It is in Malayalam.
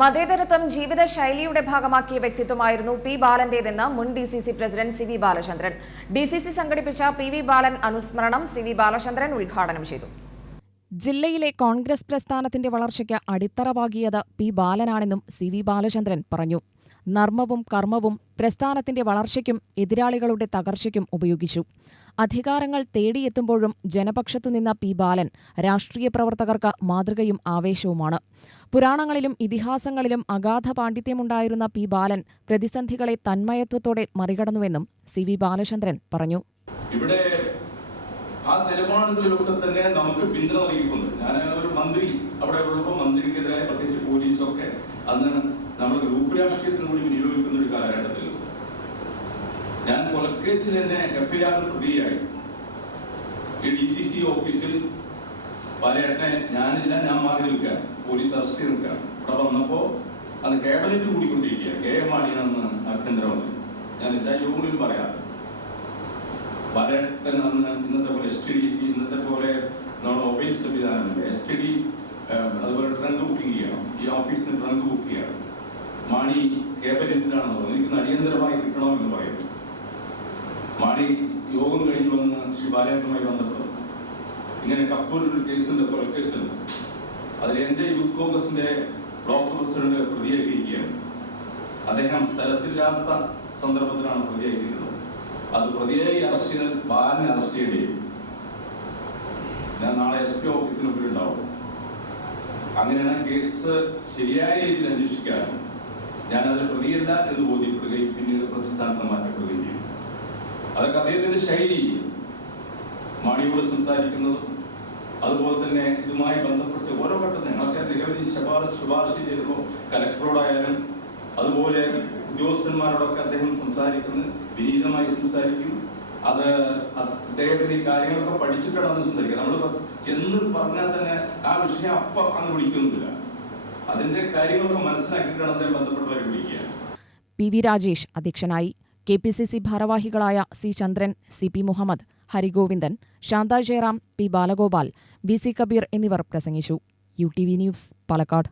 മതേതരത്വം ജീവിതശൈലിയുടെ ഭാഗമാക്കിയ വ്യക്തിത്വമായിരുന്നു പി ബാലന്റേതെന്ന് മുൻ D C C president C V Balachandran. D C C സംഘടിപ്പിച്ച പി വി ബാലൻ അനുസ്മരണം സി വി ബാലചന്ദ്രൻ ഉദ്ഘാടനം ചെയ്തു. ജില്ലയിലെ കോൺഗ്രസ് പ്രസ്ഥാനത്തിന്റെ വളർച്ചയ്ക്ക് അടിത്തറ പാകിയത് പി ബാലനാണെന്നും സി വി ബാലചന്ദ്രൻ പറഞ്ഞു. നർമ്മവും കർമ്മവും പ്രസ്ഥാനത്തിന്റെ വളർച്ചയ്ക്കും എതിരാളികളുടെ തകർച്ചയ്ക്കും ഉപയോഗിച്ചു. അധികാരങ്ങൾ തേടിയെത്തുമ്പോഴും ജനപക്ഷത്തുനിന്ന പി. ബാലൻ രാഷ്ട്രീയ പ്രവർത്തകർക്ക് മാതൃകയും ആവേശവുമാണ്. പുരാണങ്ങളിലും ഇതിഹാസങ്ങളിലും അഗാധ പാണ്ഡിത്യമുണ്ടായിരുന്ന പി. ബാലൻ പ്രതിസന്ധികളെ തന്മയത്വത്തോടെ മറികടന്നുവെന്നും സി. വി. ബാലചന്ദ്രൻ പറഞ്ഞു. ഇവിടെ ആ നിലപാടുകളിലൊക്കെ തന്നെ നമുക്ക് പിന്തുണ നൽകിയിട്ടുണ്ട്. ഞാൻ ഒരു മന്ത്രി അവിടെ ഉള്ളപ്പോൾ മന്ത്രിക്കെതിരായ പ്രത്യേകിച്ച് പോലീസൊക്കെ അന്ന് നമ്മുടെ ഗ്രൂപ്പ് രാഷ്ട്രീയത്തിന് കൂടി വിനിയോഗിക്കുന്ന ഒരു കാലഘട്ടത്തിൽ ഞാൻ കൊലക്കേസിൽ തന്നെ എഫ്ഐആർ പ്രതിയായി. ഈ ഡി സി സി ഓഫീസിൽ പറയട്ടെ ഞാനില്ല ഞാൻ മാറി നിൽക്കാൻ പോലീസ് അറസ്റ്റ് ചെയ്ത് നിൽക്കാൻ ഇവിടെ വന്നപ്പോ അന്ന് ക്യാബിനറ്റ് കൂടിക്കൊണ്ടിരിക്കുക കെ എം മാണിയാണെന്ന് ആഭ്യന്തരമന്ത്രി ഞാൻ എല്ലാ യോഗങ്ങളിലും പറയാം. വരട്ടൻ അന്ന് ഇന്നത്തെ പോലെ എസ് ടി ഡി ഇന്നത്തെ പോലെ നമ്മുടെ മൊബൈൽ സംവിധാനമില്ല. എസ് ടി ഡി അതുപോലെ ട്രങ്ക് ബുക്കിംഗ് ചെയ്യണം. ഈ ഓഫീസിന് ട്രങ്ക് ബുക്ക് ചെയ്യണം. മാണി കേബിനറ്റിലാണെന്ന് പറഞ്ഞു. എനിക്ക് അടിയന്തരമായി കിട്ടണമെന്ന് പറയുന്നു മാണി യോഗം കഴിഞ്ഞ് വന്ന് ശ്രീ ബാലേന്ദ്രമായി ബന്ധപ്പെട്ടു. ഇങ്ങനെ കപ്പൂരിന്റെ ഒരു കേസുണ്ട്. കൊലക്കേസുണ്ട് അതിൽ എന്റെ യൂത്ത് കോൺഗ്രസിന്റെ ബ്ലോക്ക് പ്രസിഡന്റ് പ്രതിയാക്കിയിരിക്കുകയാണ് അദ്ദേഹം സ്ഥലത്തില്ലാത്ത സന്ദർഭത്തിലാണ് പ്രതിയായിരിക്കുന്നത് അത് പ്രതിയായി അറസ്റ്റ് ചെയ്ത ബാലിനെ അറസ്റ്റ് ചെയ്യേണ്ടി. ഞാൻ നാളെ എസ് പി ഓഫീസിന് മുമ്പിൽ ഉണ്ടാവും. അങ്ങനെയാണ് കേസ് ശരിയായ രീതിയിൽ അന്വേഷിക്കാനും ഞാനത് പ്രതിയല്ല എന്ന് ബോധ്യപ്പെടുകയും പിന്നീട് പ്രതിസ്ഥാനത്ത് മാറ്റപ്പെടുകയും അതൊക്കെ അദ്ദേഹത്തിന്റെ ശൈലി. മാണിയോട് സംസാരിക്കുന്നതും അതുപോലെ തന്നെ ഇതുമായി ബന്ധപ്പെട്ട് ഓരോ ഘട്ടത്തിൽ ഞങ്ങളൊക്കെ നിരവധി ശുപാർശ ശുപാർശ ചെയ്തപ്പോൾ കലക്ടറോടായാലും അതുപോലെ ഉദ്യോഗസ്ഥന്മാരോടൊക്കെ അദ്ദേഹം സംസാരിക്കുന്നത് വിനീതമായി സംസാരിക്കും. അത് അദ്ദേഹത്തിന് ഈ കാര്യങ്ങളൊക്കെ പഠിച്ചിട്ടാണ് സംസാരിക്കുക. നമ്മൾ ചെന്ന് പറഞ്ഞാൽ തന്നെ ആ വിഷയം അപ്പൊ അങ്ങ് വിളിക്കുന്നില്ല. അതിന്റെ കാര്യങ്ങളൊക്കെ മനസ്സിലാക്കിയിട്ടാണ് അദ്ദേഹം ബന്ധപ്പെട്ടവരെ വിളിക്കുക. പി വി രാജേഷ് അധ്യക്ഷനായി കെ പി സി സി ഭാരവാഹികളായ C Chandran C P Muhammad Harigovindan Santha Jayaram P Balagopal B C Kabeer എന്നിവർ പ്രസംഗിച്ചു. U T V news Palakkad.